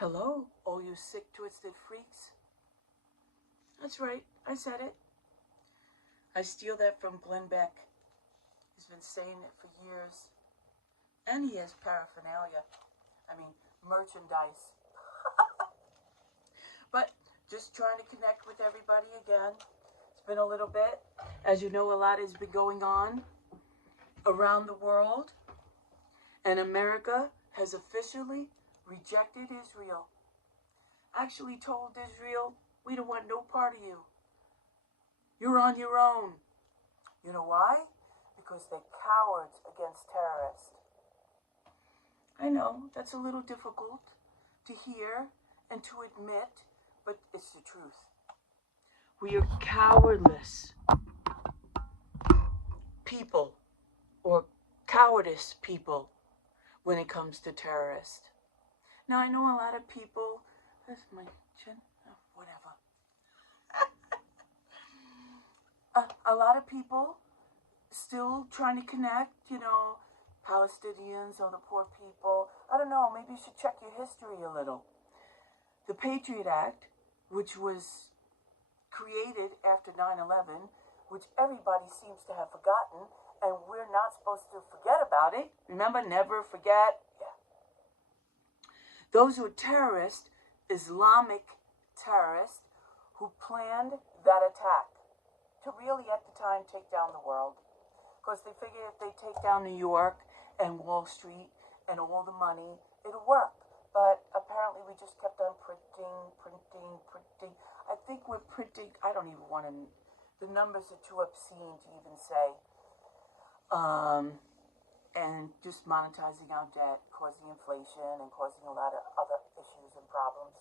Hello, all you sick, twisted freaks. That's right, I said it. I steal that from Glenn Beck. He's been saying it for years. And he has paraphernalia. I mean, merchandise. But just trying to connect with everybody again. It's been a little bit. As you know, a lot has been going on around the world. And America has officially rejected Israel. Actually told Israel, we don't want no part of you. You're on your own. You know why? Because they're cowards against terrorists. I know that's a little difficult to hear and to admit, but it's the truth. We are cowardless people, or cowardice people, when it comes to terrorists. Now, I know a lot of people, that's my chin, whatever. A lot of people still trying to connect, Palestinians or the poor people. I don't know, maybe you should check your history a little. The Patriot Act, which was created after 9/11, which everybody seems to have forgotten, and we're not supposed to forget about it. Remember, never forget. Yeah. Those who are terrorists, Islamic terrorists, who planned that attack to really, at the time, take down the world. Because they figured if they take down New York and Wall Street and all the money, it'll work. But apparently we just kept on printing. I think we're printing, I don't even want to, the numbers are too obscene to even say. And just monetizing our debt, causing inflation and causing a lot of other issues and problems.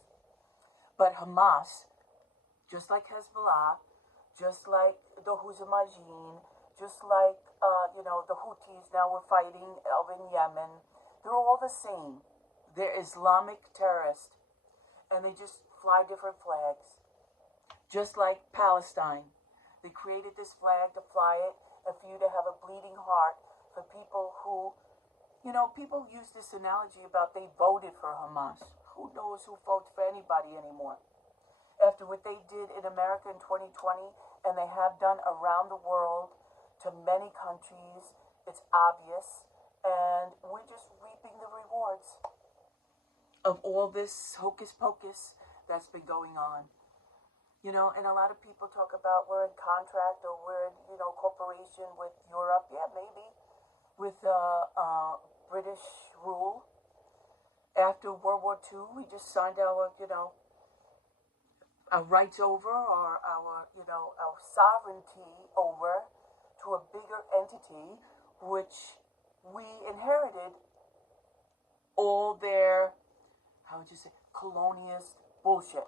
But Hamas, just like Hezbollah, just like the Houthi, just like, the Houthis now we're fighting over in Yemen, they're all the same. They're Islamic terrorists. And they just fly different flags. Just like Palestine. They created this flag to fly it and for you to have a bleeding heart for people who, people use this analogy about they voted for Hamas. Who knows who votes for anybody anymore? After what they did in America in 2020, and they have done around the world to many countries, it's obvious, and we're just reaping the rewards of all this hocus pocus that's been going on. And a lot of people talk about we're in contract or we're in, cooperation with Europe. Yeah, maybe with British rule. After World War II, we just signed our rights over, or our sovereignty over to a bigger entity, which we inherited all their, colonialist bullshit.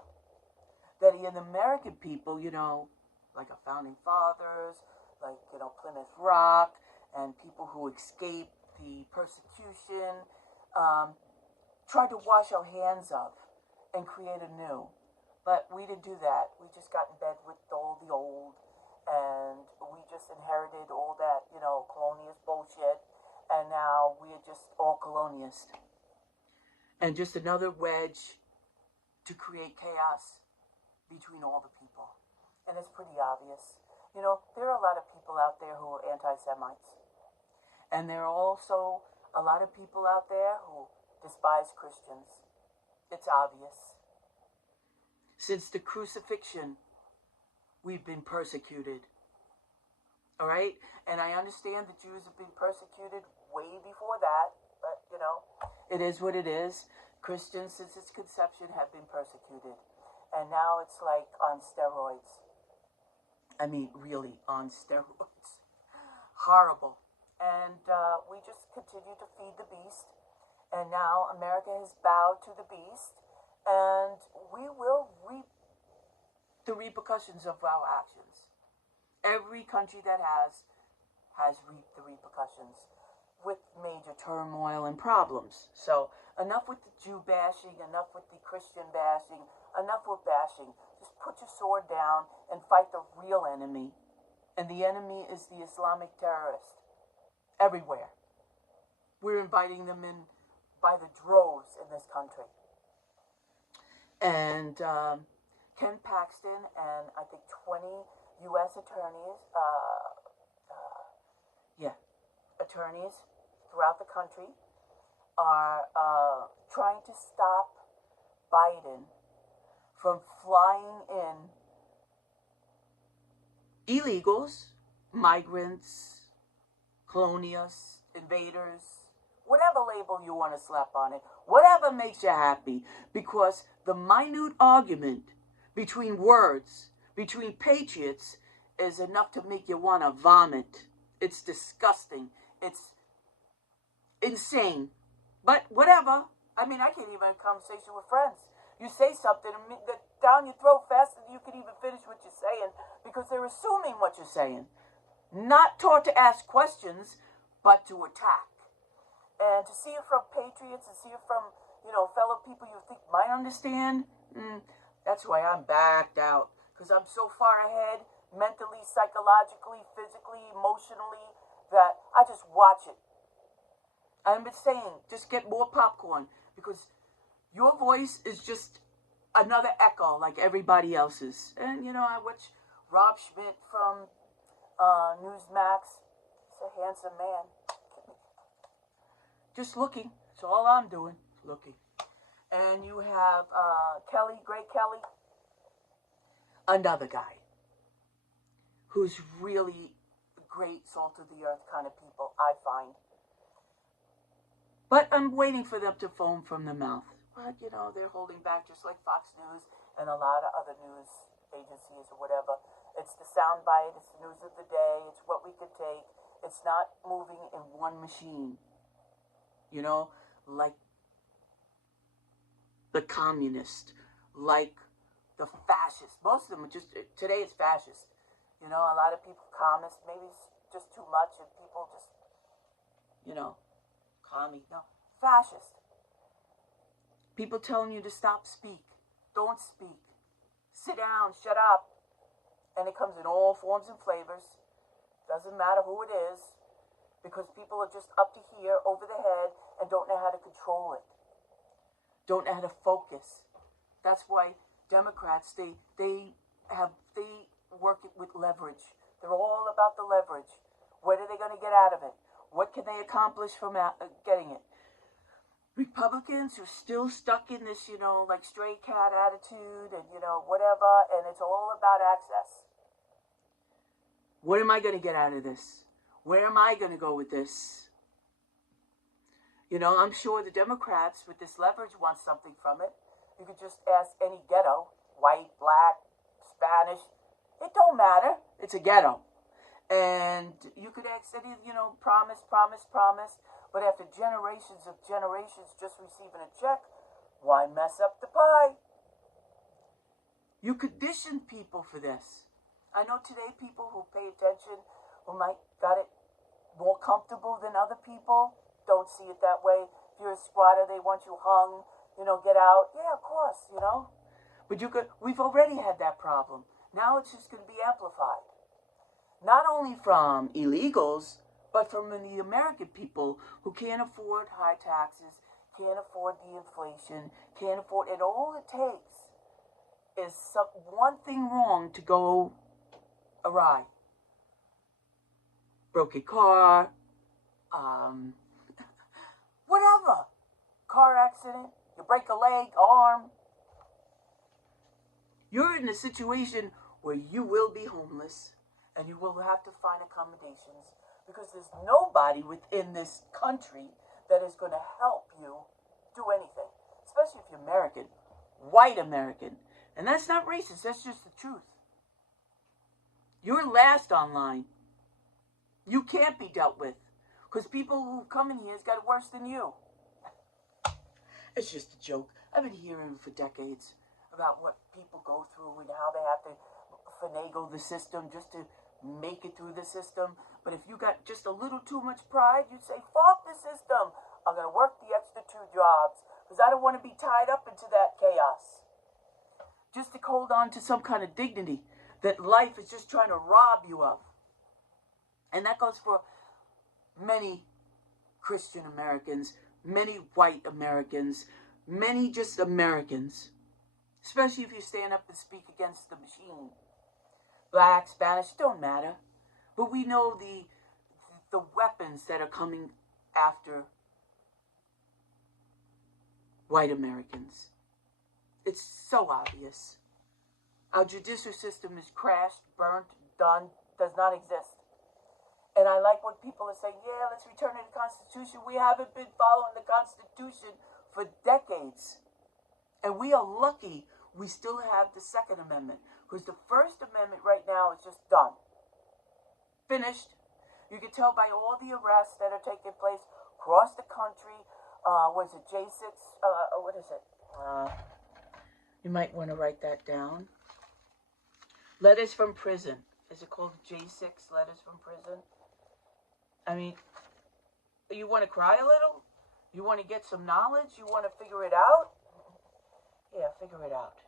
That the American people, like our founding fathers, like, Plymouth Rock, and people who escaped the persecution, tried to wash our hands of and create anew. But we didn't do that. We just got in bed with all the old, and we just inherited all that, colonialist bullshit, and now we are just all colonialists. And just another wedge to create chaos between all the people. And it's pretty obvious. There are a lot of people out there who are anti-Semites. And there are also a lot of people out there who despise Christians. It's obvious. Since the crucifixion, we've been persecuted. All right? And I understand the Jews have been persecuted way before that, but, it is what it is. Christians, since its conception, have been persecuted. And now it's like on steroids. I mean, really on steroids. Horrible. And we just continue to feed the beast. And now America has bowed to the beast. And we will reap the repercussions of our actions. Every country that has reaped the repercussions with major turmoil and problems. So enough with the Jew bashing, enough with the Christian bashing, enough with bashing. Just put your sword down and fight the real enemy. And the enemy is the Islamic terrorist. Everywhere. We're inviting them in by the droves in this country. And Ken Paxton and I think 20 U.S. attorneys, attorneys throughout the country are trying to stop Biden from flying in illegals, migrants, colonials, invaders, whatever label you want to slap on it, whatever makes you happy, because the minute argument between words, between patriots, is enough to make you want to vomit. It's disgusting. It's insane. But whatever. I mean, I can't even have a conversation with friends. You say something down your throat faster than you can even finish what you're saying because they're assuming what you're saying. Not taught to ask questions, but to attack. And to see it from patriots and see it from, fellow people you think might understand, that's why I'm backed out. Because I'm so far ahead, mentally, psychologically, physically, emotionally, that I just watch it. I've been saying, just get more popcorn. Because your voice is just another echo like everybody else's. And, I watch Rob Schmidt from Newsmax. He's a handsome man. Just looking. That's all I'm doing. Looking. And you have Kelly, Greg Kelly. Another guy. Who's really great salt of the earth kind of people, I find. But I'm waiting for them to foam from the mouth. But, they're holding back just like Fox News and a lot of other news agencies or whatever. It's the soundbite. It's the news of the day. It's what we could take. It's not moving in one machine. Like the communist, like the fascist. Most of them are just, today it's fascist. A lot of people communist, maybe it's just too much and people just, commie, no, fascist. People telling you to stop, speak. Don't speak. Sit down, shut up. And it comes in all forms and flavors. Doesn't matter who it is. Because people are just up to here, over the head, and don't know how to control it. Don't know how to focus. That's why Democrats, they work it with leverage. They're all about the leverage. What are they going to get out of it? What can they accomplish from getting it? Republicans are still stuck in this, like stray cat attitude and, whatever, and it's all about access. What am I going to get out of this? Where am I going to go with this? I'm sure the Democrats with this leverage want something from it. You could just ask any ghetto, white, black, Spanish. It don't matter. It's a ghetto. And you could ask any, promise. But after generations of generations just receiving a check, why mess up the pie? You condition people for this. I know today people who pay attention, who might got it more comfortable than other people, don't see it that way. If you're a squatter, they want you hung, get out. Yeah, of course, But we've already had that problem. Now it's just going to be amplified. Not only from illegals, but from the American people who can't afford high taxes, can't afford the inflation, can't afford it. All it takes is one thing wrong to go awry. Broken car, whatever. Car accident, you break a leg, arm. You're in a situation where you will be homeless and you will have to find accommodations because there's nobody within this country that is going to help you do anything, especially if you're American, white American. And that's not racist, that's just the truth. You're last online. You can't be dealt with because people who come in here has got it worse than you. It's just a joke. I've been hearing for decades about what people go through and how they have to finagle the system just to make it through the system. But if you got just a little too much pride, you'd say, fuck the system. I'm going to work the extra 2 jobs because I don't want to be tied up into that chaos. Just to hold on to some kind of dignity that life is just trying to rob you of. And that goes for many Christian Americans, many white Americans, many just Americans. especially if you stand up and speak against the machine. Black, Spanish, don't matter. But we know the weapons that are coming after white Americans. It's so obvious. Our judicial system is crashed, burnt, done, does not exist. And I like what people are saying, yeah, let's return to the Constitution. We haven't been following the Constitution for decades. And we are lucky we still have the Second Amendment. Because the First Amendment right now is just done. Finished. You can tell by all the arrests that are taking place across the country. Was it J6? What is it? You might want to write that down. Letters from prison. Is it called J6, Letters from Prison? I mean, you want to cry a little? You want to get some knowledge? You want to figure it out? Yeah, figure it out.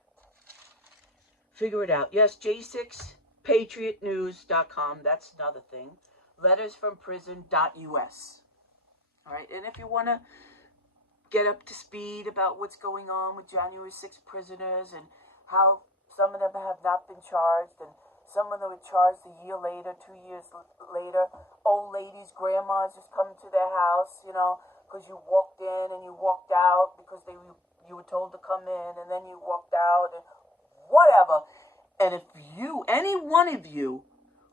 Figure it out. Yes, J6patriotnews.com. That's another thing. Lettersfromprison.us. All right, and if you want to get up to speed about what's going on with January 6 prisoners and how some of them have not been charged and some of them were charged a year later, 2 years later. Old ladies, grandmas just coming to their house, you know, because you walked in and you walked out because you were told to come in and then you walked out and whatever. And if you, any one of you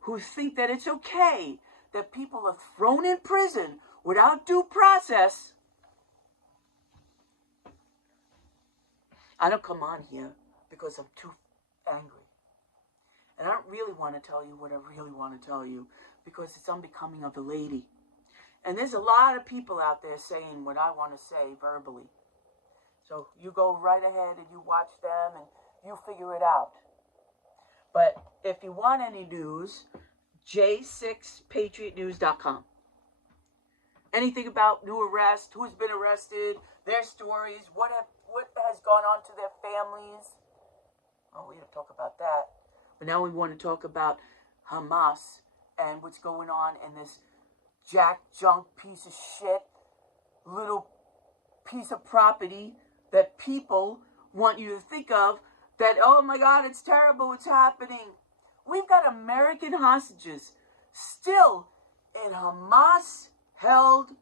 who think that it's okay that people are thrown in prison without due process, I don't come on here because I'm too angry. And I don't really want to tell you what I really want to tell you because it's unbecoming of a lady. And there's a lot of people out there saying what I want to say verbally. So you go right ahead and you watch them and you figure it out. But if you want any news, J6patriotnews.com. Anything about new arrest, who's been arrested, their stories, what has gone on to their families. Oh, we don't talk about that. But now we want to talk about Hamas and what's going on in this jack junk piece of shit, little piece of property that people want you to think of that, oh my God, it's terrible, it's happening. We've got American hostages still in Hamas-held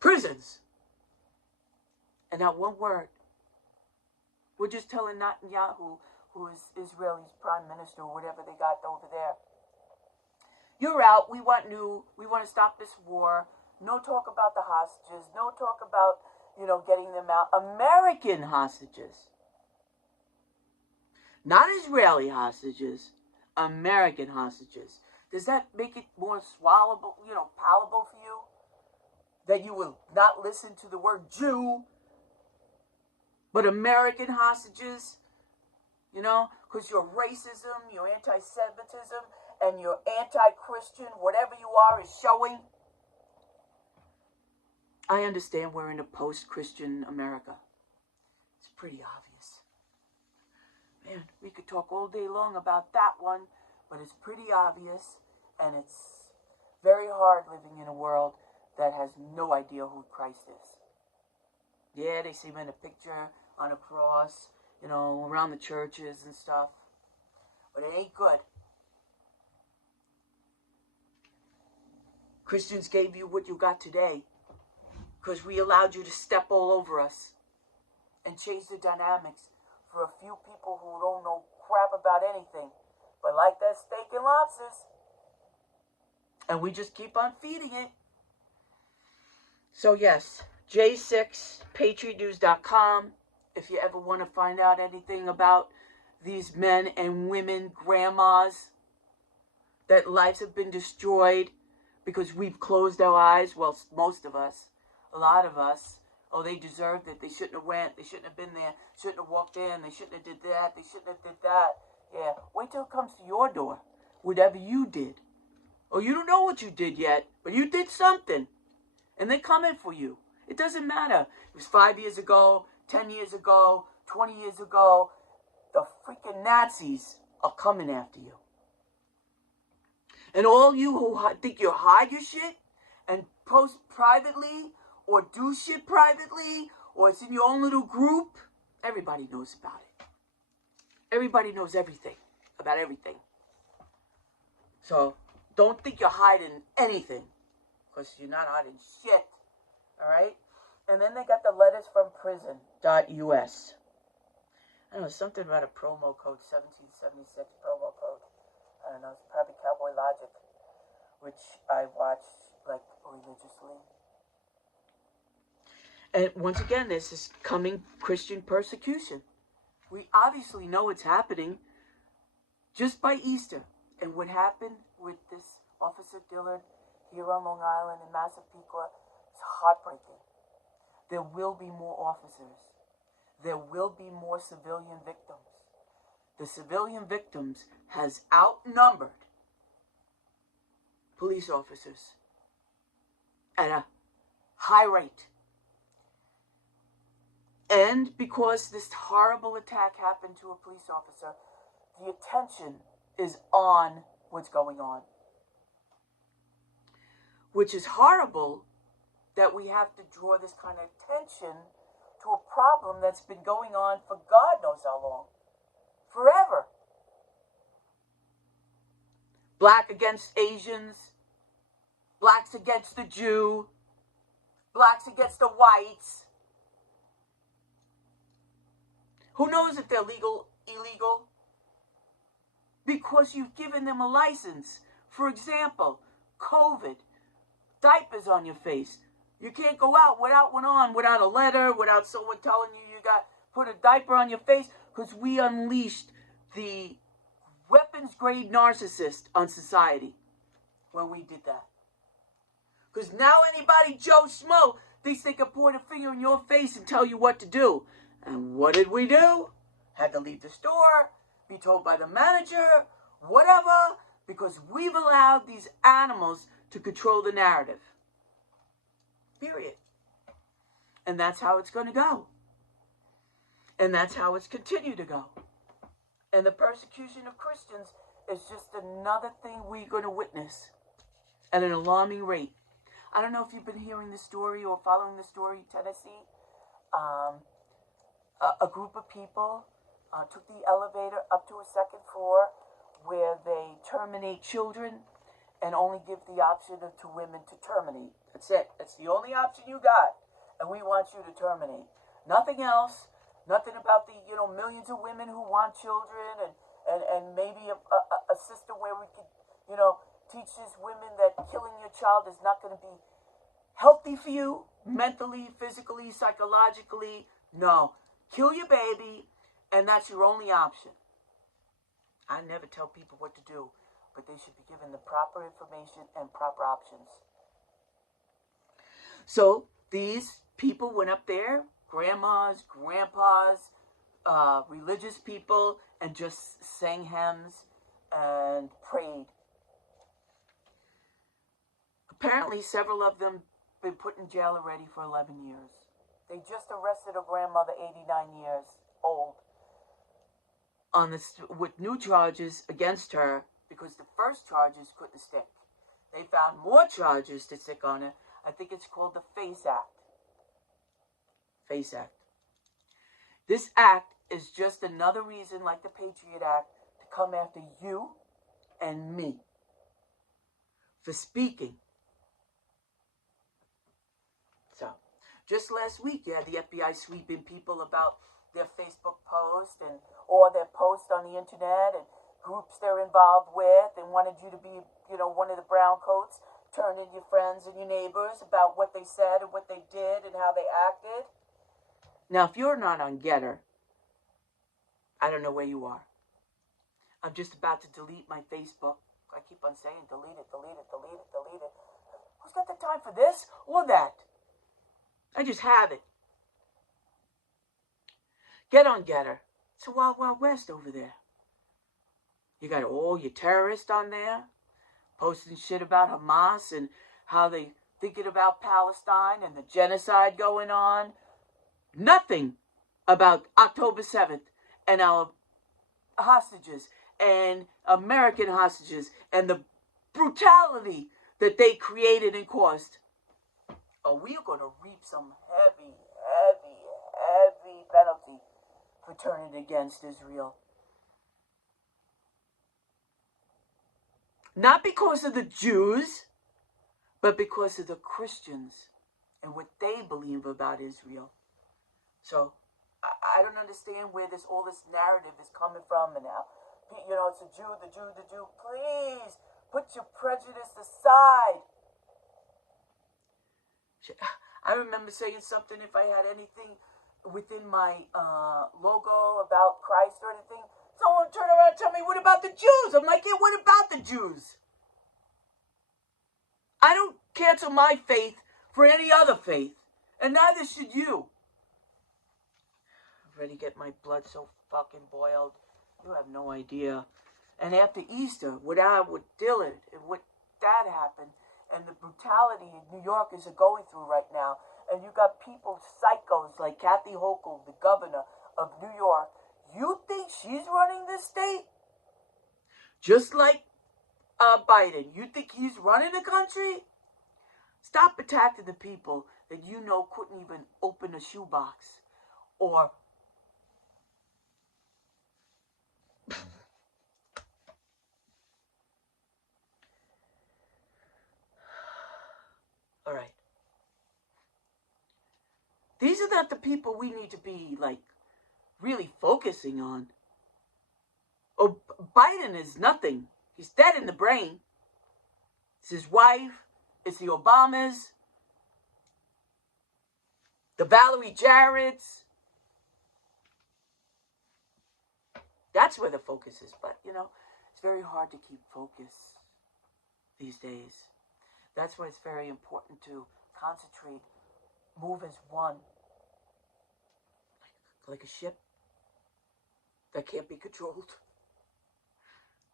prisons. And not one word. We're just telling Netanyahu, who is Israel's prime minister or whatever they got over there, you're out, we want to stop this war. No talk about the hostages, no talk about, getting them out. American hostages. Not Israeli hostages, American hostages. Does that make it more swallowable, palatable for you? That you will not listen to the word Jew, but American hostages, because your racism, your anti-Semitism, and your anti-Christian, whatever you are, is showing. I understand we're in a post-Christian America. It's pretty obvious. Man, we could talk all day long about that one, but it's pretty obvious, and it's very hard living in a world that has no idea who Christ is. Yeah, they see him in a picture on a cross, around the churches and stuff, but it ain't good. Christians gave you what you got today because we allowed you to step all over us and change the dynamics for a few people who don't know crap about anything, but like that steak and lobsters. And we just keep on feeding it. So yes, J6patriotnews.com. If you ever want to find out anything about these men and women, grandmas, that lives have been destroyed because we've closed our eyes. Well, most of us, a lot of us. Oh, they deserved it. They shouldn't have went. They shouldn't have been there. Shouldn't have walked in. They shouldn't have did that. They shouldn't have did that. Yeah, wait till it comes to your door. Whatever you did. Oh, you don't know what you did yet, but you did something. And they're coming for you. It doesn't matter. It was 5 years ago, 10 years ago, 20 years ago. The freaking Nazis are coming after you. And all you who think you hide your shit and post privately or do shit privately or it's in your own little group, Everybody knows about it. Everybody knows everything about everything. So don't think you're hiding anything, because you're not hiding shit. All right? And then they got the letters from prison.us. I don't know, something about a promo code, 1776 promo code. I don't know, it's probably Cowboy Logic, which I watch like religiously. And once again, this is coming Christian persecution. We obviously know it's happening just by Easter. And what happened with this Officer Dillard here on Long Island in Massapequa is heartbreaking. There will be more officers. There will be more civilian victims. The civilian victims has outnumbered police officers at a high rate. And because this horrible attack happened to a police officer, the attention is on what's going on. Which is horrible that we have to draw this kind of attention to a problem that's been going on for God knows how long. Forever. Black against Asians. Blacks against the Jew. Blacks against the whites. Who knows if they're legal, illegal? Because you've given them a license. For example, COVID. Diapers on your face. You can't go out without one on, without a letter, without someone telling you got put a diaper on your face, because we unleashed the weapons-grade narcissist on society when we did that. Because now anybody, Joe Schmo, thinks they can point a finger in your face and tell you what to do. And what did we do? Had to leave the store, be told by the manager, whatever, because we've allowed these animals to control the narrative. Period. And that's how it's going to go. And that's how it's continued to go. And the persecution of Christians is just another thing we're going to witness at an alarming rate. I don't know if you've been hearing the story or following the story, Tennessee. A group of people took the elevator up to a second floor where they terminate children and only give the option to women to terminate. That's it. That's the only option you got. And we want you to terminate. Nothing else. Nothing about the, millions of women who want children and maybe a system where we could, teach these women that killing your child is not going to be healthy for you, mentally, physically, psychologically. No. Kill your baby, and that's your only option. I never tell people what to do, but they should be given the proper information and proper options. So these people went up there, grandmas, grandpas, religious people, and just sang hymns and prayed. Apparently, several of them been put in jail already for 11 years. They just arrested a grandmother, 89 years old, on this with new charges against her because the first charges couldn't stick. They found more charges to stick on her. I think it's called the FACE Act. FACE Act. This act is just another reason, like the Patriot Act, to come after you and me for speaking. So, just last week, you had the FBI sweeping people about their Facebook post or their post on the internet and groups they're involved with and wanted you to be, one of the brown coats, turn in your friends and your neighbors about what they said and what they did and how they acted. Now, if you're not on Getter, I don't know where you are. I'm just about to delete my Facebook. I keep on saying delete it, delete it, delete it, delete it. Who's got the time for this or that? I just have it. Get on Getter. It's a wild, wild west over there. You got all your terrorists on there, posting shit about Hamas and how they thinking about Palestine and the genocide going on. Nothing about October 7th and our hostages and American hostages and the brutality that they created and caused. Oh, we are going to reap some heavy, heavy, heavy penalty turning against Israel. Not because of the Jews, but because of the Christians and what they believe about Israel. So I don't understand where all this narrative is coming from and how, it's the Jew, the Jew, the Jew. Please put your prejudice aside. I remember saying something, if I had anything within my logo about Christ or anything, someone would turn around and tell me, what about the Jews? I'm like, yeah, what about the Jews? I don't cancel my faith for any other faith, and neither should you. I'm ready to get my blood so fucking boiled. You have no idea. And after Easter, what Dillard and what that happened, and the brutality New Yorkers are going through right now, and you got people, psychos like Kathy Hochul, the governor of New York. You think she's running this state? Just like Biden. You think he's running the country? Stop attacking the people that you know couldn't even open a shoebox. Or all right. These are not the people we need to be, like, really focusing on. Oh, Biden is nothing. He's dead in the brain. It's his wife. It's the Obamas. The Valerie Jarretts. That's where the focus is. But, it's very hard to keep focus these days. That's why it's very important to concentrate, move as one. Like a ship that can't be controlled.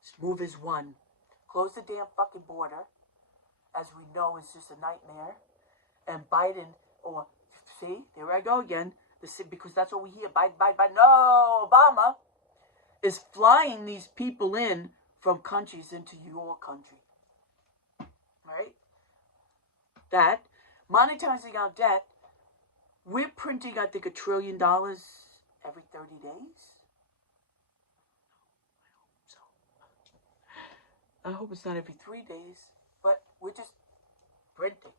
Just move as one. Close the damn fucking border, as we know is just a nightmare. And Biden, see, there I go again. Because that's what we hear. Biden. No, Obama is flying these people in from countries into your country. Right? That, monetizing our debt, we're printing, I think, $1 trillion every 30 days. I hope it's not every 3 days, but we're just printing.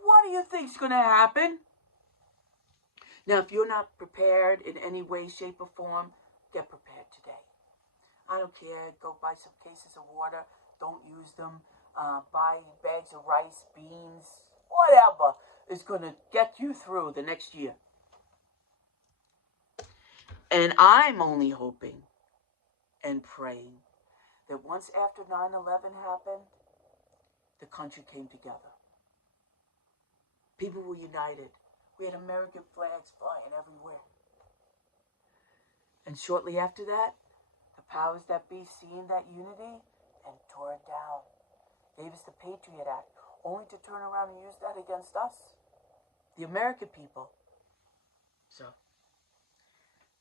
What do you think's going to happen? Now, if you're not prepared in any way, shape, or form, get prepared today. I don't care. Go buy some cases of water. Don't use them. Buy bags of rice, beans, whatever is going to get you through the next year. And I'm only hoping and praying that once after 9/11 happened, the country came together. People were united. We had American flags flying everywhere. And shortly after that, the powers that be seen that unity and tore it down. Gave us the Patriot Act, only to turn around and use that against us, the American people. So,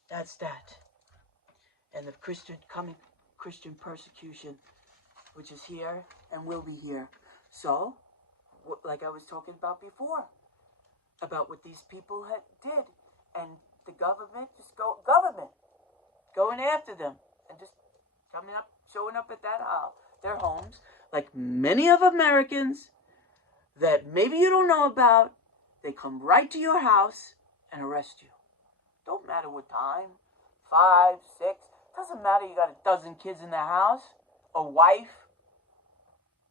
that's that. And the Christian persecution, which is here and will be here. So, like I was talking about before, about what these people did, and the government going after them, and just showing up at their homes, like many of Americans that maybe you don't know about. They come right to your house and arrest you. Don't matter what time, 5, 6, doesn't matter. You got a dozen kids in the house, a wife.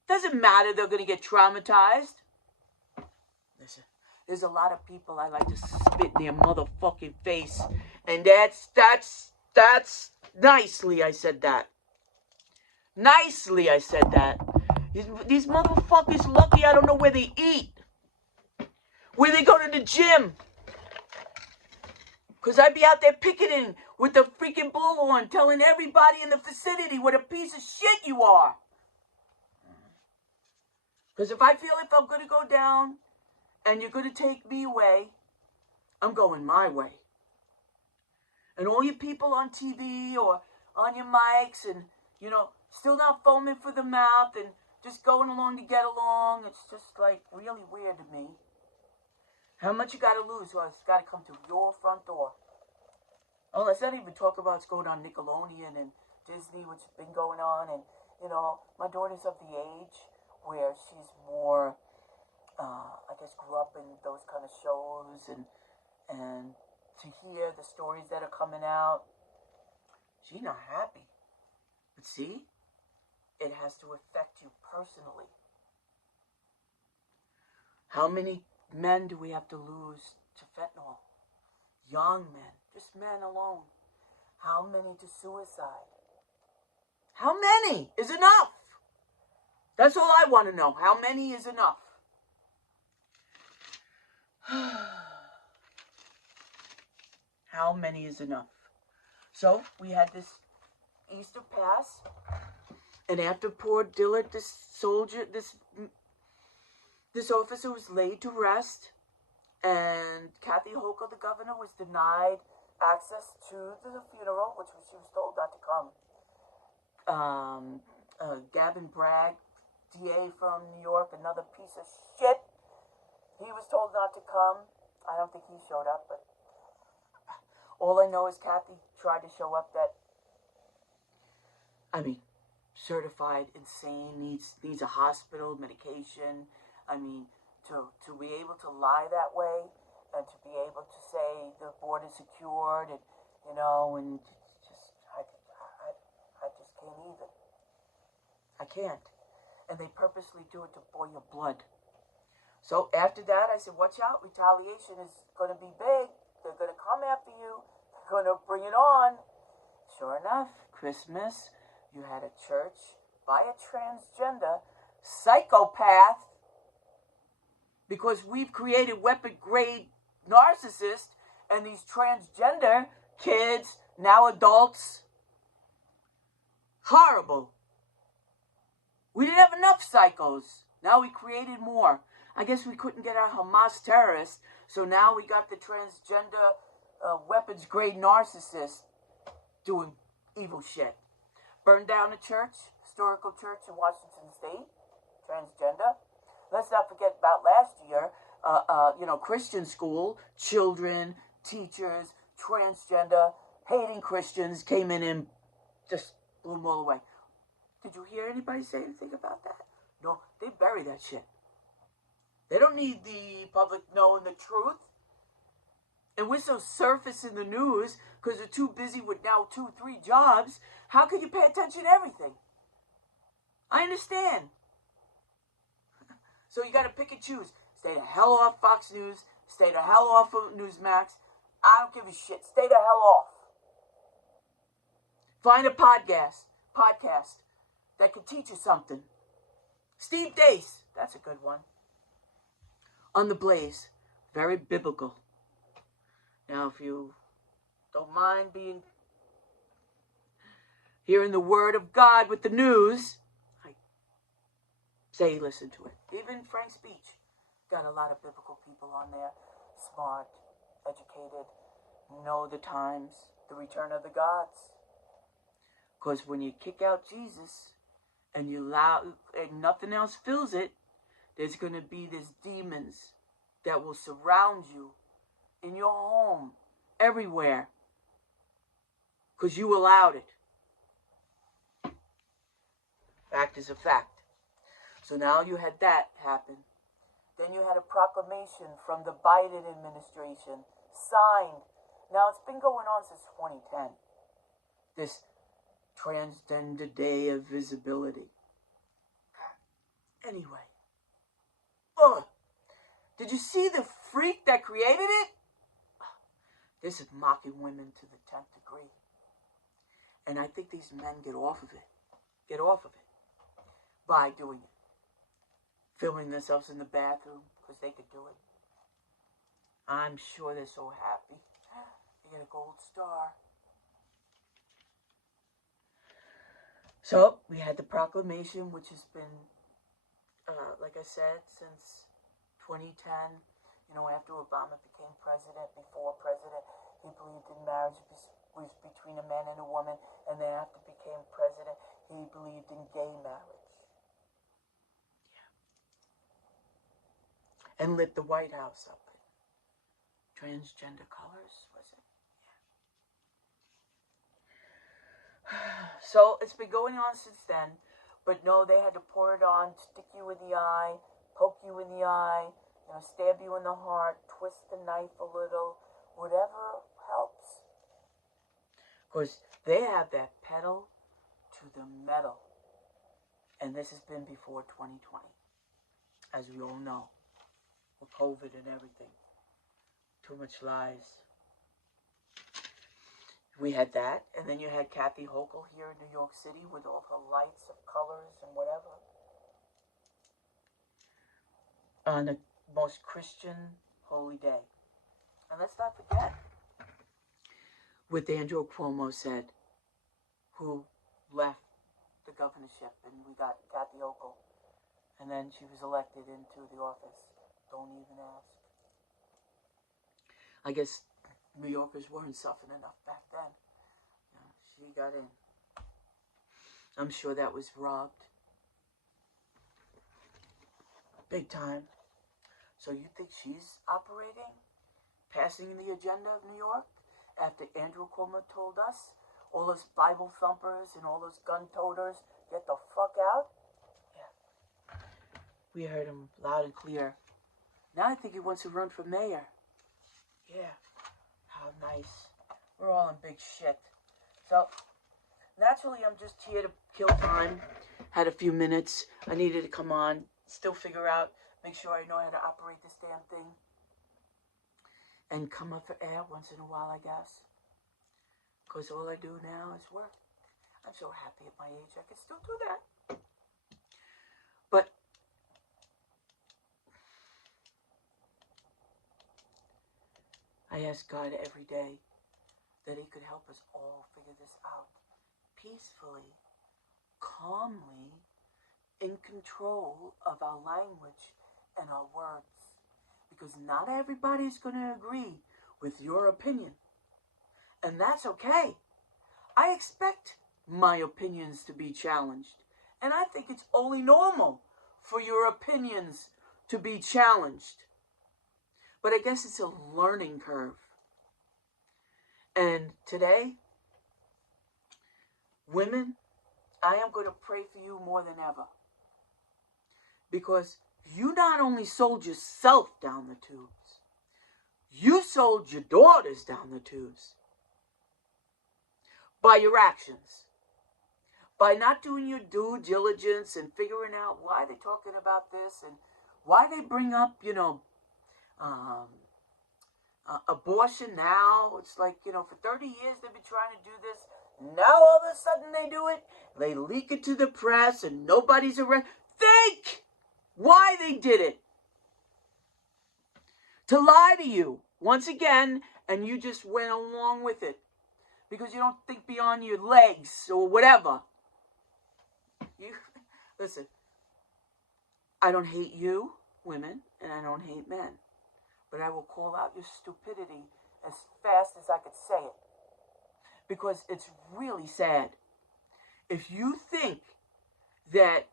Doesn't matter. They're going to get traumatized. Listen, there's a lot of people I like to spit in their motherfucking face, and that's nicely I said that. Nicely I said that. These motherfuckers lucky I don't know where they eat, where they go to the gym. Because I'd be out there picketing with the freaking bullhorn, telling everybody in the vicinity what a piece of shit you are. Because if I'm going to go down and you're going to take me away, I'm going my way. And all you people on TV or on your mics and, still not foaming for the mouth and just going along to get along, it's just like really weird to me. How much you got to lose? Well, it's got to come to your front door. Oh, let's not even talk about what's going on Nickelodeon and Disney, which has been going on. And, you know, my daughter's of the age where she's more, I guess, grew up in those kind of shows. And to hear the stories that are coming out, she's not happy. But see, it has to affect you personally. How many men do we have to lose to fentanyl? Young men, just men alone. How many to suicide? How many is enough? That's all I want to know. How many is enough? How many is enough? So we had this Easter pass, and after poor Dillard, this soldier, this officer was laid to rest, and Kathy Hochul, the governor, was denied access to the funeral, which she was told not to come. Gavin Bragg, DA from New York, another piece of shit, he was told not to come. I don't think he showed up, but all I know is Kathy tried to show up certified insane, needs a hospital, medication. To be able to lie that way and to be able to say the border is secured and, and just, I just can't even. I can't. And they purposely do it to boil your blood. So after that, I said, watch out, retaliation is going to be big. They're going to come after you. They're going to bring it on. Sure enough, Christmas, you had a church by a transgender psychopath, because we've created weapon-grade narcissists and these transgender kids, now adults. Horrible. We didn't have enough psychos. Now we created more. I guess we couldn't get our Hamas terrorists, so now we got the transgender weapons-grade narcissists doing evil shit. Burned down a church, historical church in Washington State, transgender. Let's not forget about last year, Christian school, children, teachers, transgender, hating Christians came in and just blew them all away. Did you hear anybody say anything about that? No, they bury that shit. They don't need the public knowing the truth. And we're so surface in the news because they're too busy with now 2, 3 jobs. How can you pay attention to everything? I understand. So you got to pick and choose. Stay the hell off Fox News. Stay the hell off of Newsmax. I don't give a shit. Stay the hell off. Find a podcast that can teach you something. Steve Deace, that's a good one. On the Blaze, very biblical. Now, if you don't mind hearing the word of God with the news, I say listen to it. Even Frank Speech got a lot of biblical people on there. Smart, educated, know the times, the return of the gods. Because when you kick out Jesus and you allow, and nothing else fills it, there's going to be these demons that will surround you in your home, everywhere, because you allowed it. Fact is a fact. So now you had that happen. Then you had a proclamation from the Biden administration, signed. Now it's been going on since 2010. This Transgender Day of Visibility. Anyway. Did you see the freak that created it? This is mocking women to the 10th degree. And I think these men get off of it. Get off of it. By doing it. Filming themselves in the bathroom because they could do it. I'm sure they're so happy. They get a gold star. So, we had the proclamation, which has been, like I said, since 2010. After Obama became president, before president, he believed in marriage was between a man and a woman. And then after he became president, he believed in gay marriage. Yeah. And lit the White House up in transgender colors, was it? Yeah. So it's been going on since then. But no, they had to pour it on, stick you in the eye, poke you in the eye, stab you in the heart, twist the knife a little, whatever helps. Because they have that pedal to the metal. And this has been before 2020, as we all know, with COVID and everything. Too much lies. We had that, and then you had Kathy Hochul here in New York City with all her lights of colors and whatever. On the most Christian holy day. And let's not forget what Andrew Cuomo said, who left the governorship, and we got Kathy Hochul. And then she was elected into the office. Don't even ask. I guess New Yorkers weren't suffering enough back then. She got in. I'm sure that was robbed. Big time. So you think she's operating? Passing the agenda of New York? After Andrew Cuomo told us, all those Bible thumpers and all those gun toters, get the fuck out? Yeah. We heard him loud and clear. Now I think he wants to run for mayor. Yeah. How nice. We're all in big shit. So, naturally, I'm just here to kill time. Had a few minutes. I needed to come on, still figure out, make sure I know how to operate this damn thing. And come up for air once in a while, I guess. Because all I do now is work. I'm so happy at my age I can still do that. But I ask God every day that he could help us all figure this out peacefully, calmly, in control of our language and our words. Because not everybody is going to agree with your opinion. And that's okay. I expect my opinions to be challenged. And I think it's only normal for your opinions to be challenged. But I guess it's a learning curve. And today, women, I am going to pray for you more than ever. Because you not only sold yourself down the tubes, you sold your daughters down the tubes. By your actions. By not doing your due diligence and figuring out why they're talking about this and why they bring up, abortion now. It's like, for 30 years they've been trying to do this. Now all of a sudden they do it. They leak it to the press and nobody's arrested. Think why they did it. To lie to you once again, and you just went along with it. Because you don't think beyond your legs or whatever. Listen, I don't hate you, women, and I don't hate men. But I will call out your stupidity as fast as I could say it. Because it's really sad. If you think that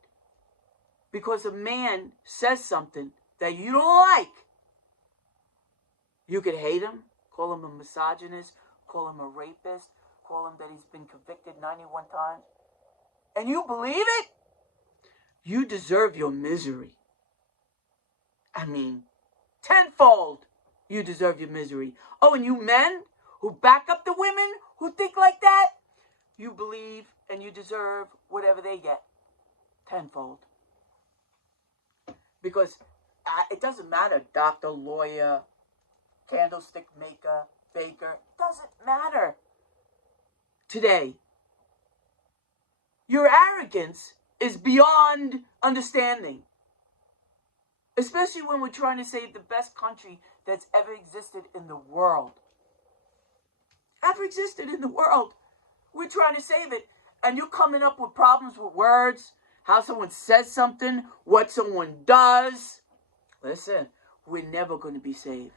because a man says something that you don't like, you could hate him, call him a misogynist, call him a rapist, call him that he's been convicted 91 times, and you believe it, you deserve your misery. I mean, tenfold, you deserve your misery. Oh, and you men who back up the women who think like that, you believe and you deserve whatever they get. Tenfold. Because it doesn't matter, doctor, lawyer, candlestick maker, baker, doesn't matter. Today, your arrogance is beyond understanding. Especially when we're trying to save the best country that's ever existed in the world. Ever existed in the world. We're trying to save it. And you're coming up with problems with words, how someone says something, what someone does. Listen, we're never going to be saved.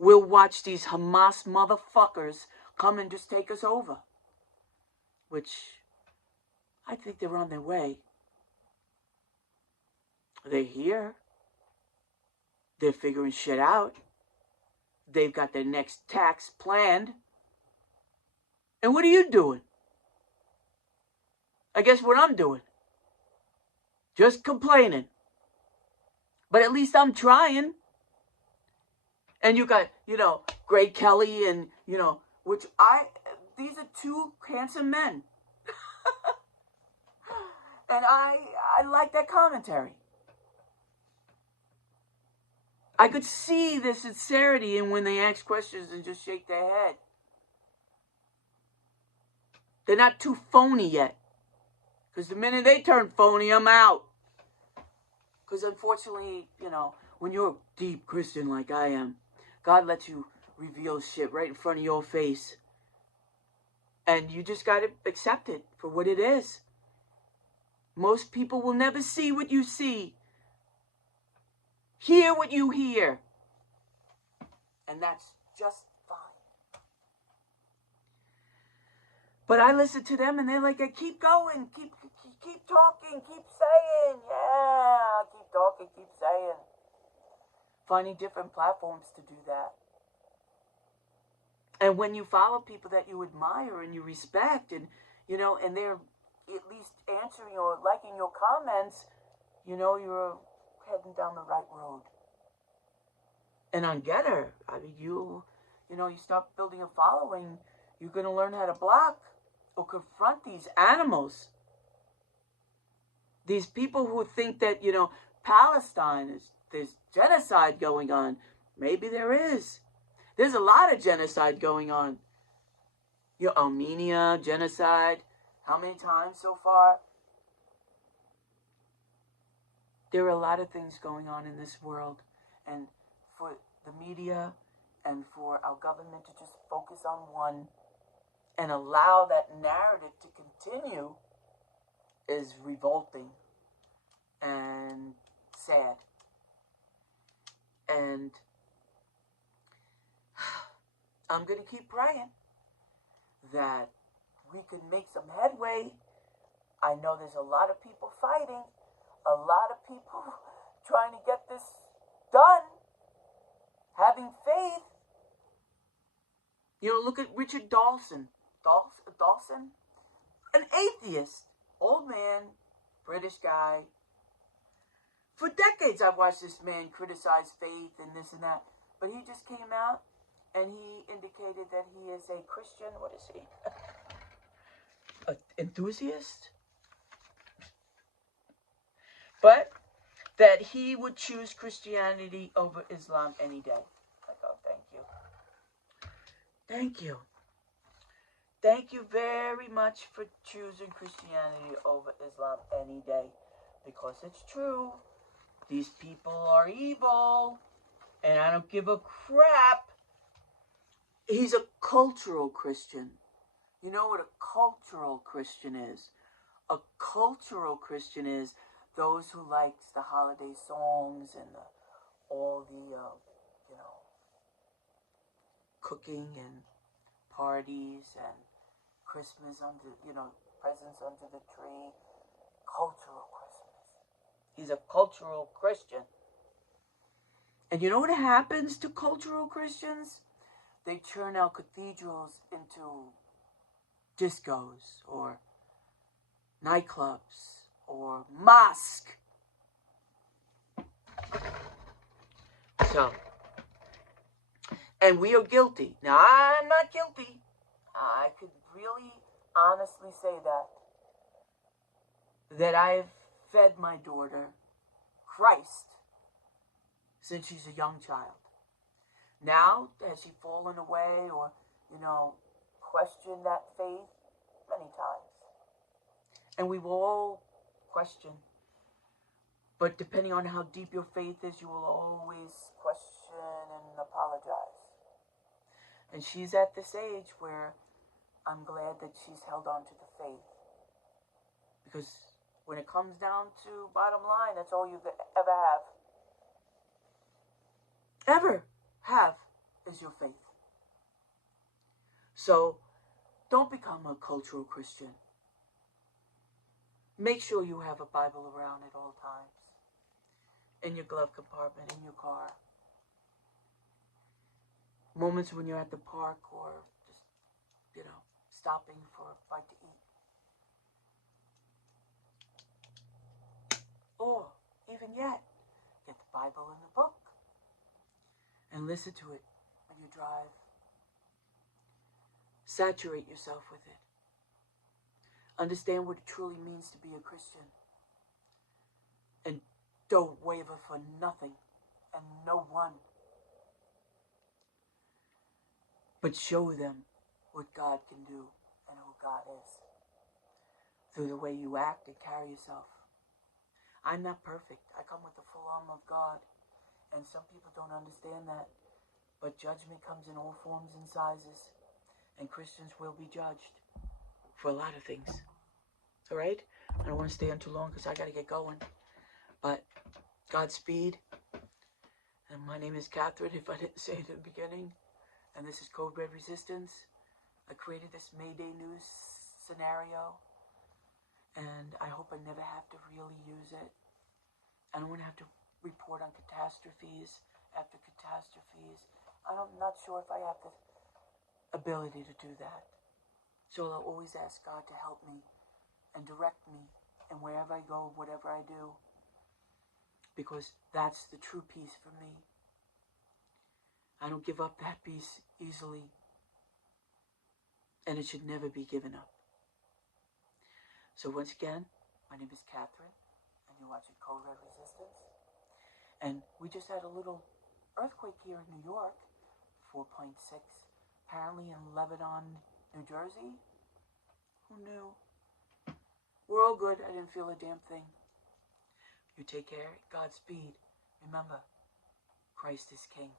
We'll watch these Hamas motherfuckers come and just take us over. Which, I think they're on their way. They're here. They're figuring shit out. They've got their next tax planned. And what are you doing? I guess what I'm doing. Just complaining. But at least I'm trying. And you got, Greg Kelly and, these are two handsome men. And I like that commentary. I could see the sincerity in when they ask questions and just shake their head. They're not too phony yet. Because the minute they turn phony, I'm out. Because unfortunately, when you're a deep Christian like I am, God lets you reveal shit right in front of your face. And you just got to accept it for what it is. Most people will never see what you see. Hear what you hear. And that's just fine. But I listen to them and they're like, keep going, keep talking, keep saying. Yeah, keep talking, keep saying. Finding different platforms to do that. And when you follow people that you admire and you respect and, and they're at least answering or liking your comments, you're heading down the right road. And on Getter, I mean, you start building a following, you're going to learn how to block or confront these animals. These people who think that, Palestine there's genocide going on. Maybe there is. There's a lot of genocide going on. Armenia, genocide. How many times so far? There are a lot of things going on in this world. And for the media and for our government to just focus on one and allow that narrative to continue is revolting and sad. And I'm going to keep praying that we can make some headway. I know there's a lot of people fighting, a lot of people trying to get this done, having faith. Look at Richard Dawson. Dawson? An atheist. Old man, British guy. For decades I've watched this man criticize faith and this and that. But he just came out and he indicated that he is a Christian. What is he? An enthusiast? But that he would choose Christianity over Islam any day. Like, oh, thank you. Thank you. Thank you very much for choosing Christianity over Islam any day. Because it's true. These people are evil. And I don't give a crap. He's a cultural Christian. You know what a cultural Christian is? A cultural Christian is those who likes the holiday songs and all the, cooking and parties and Christmas under, presents under the tree. Cultural Christmas. He's a cultural Christian. And you know what happens to cultural Christians? They turn out cathedrals into discos or nightclubs or mosque. So, and we are guilty. Now, I'm not guilty. I could really honestly say that I've fed my daughter Christ since she's a young child. Now, has she fallen away or, questioned that faith? Many times. And we will all question. But depending on how deep your faith is, you will always question and apologize. And she's at this age where I'm glad that she's held on to the faith. Because when it comes down to bottom line, that's all you ever have. Ever have is your faith. So, don't become a cultural Christian. Make sure you have a Bible around at all times. In your glove compartment, in your car. Moments when you're at the park or just, stopping for a bite to eat. Or, even yet, get the Bible in the book and listen to it when you drive. Saturate yourself with it. Understand what it truly means to be a Christian. And don't waver for nothing and no one. But show them what God can do and who God is through the way you act and carry yourself. I'm not perfect. I come with the full armor of God. And some people don't understand that. But judgment comes in all forms and sizes. And Christians will be judged for a lot of things. All right? I don't want to stay on too long because I got to get going. But Godspeed. And my name is Catherine, if I didn't say it in the beginning. And this is Code Red Resistance. I created this Mayday News scenario. And I hope I never have to really use it. I don't want to have to report on catastrophes after catastrophes. I'm not sure if I have the ability to do that. So I'll always ask God to help me and direct me in wherever I go, whatever I do. Because that's the true peace for me. I don't give up that peace easily. And it should never be given up. So once again, my name is Catherine, and you're watching Code Red Resistance. And we just had a little earthquake here in New York, 4.6, apparently in Lebanon, New Jersey. Who knew? We're all good. I didn't feel a damn thing. You take care. Godspeed. Remember, Christ is King.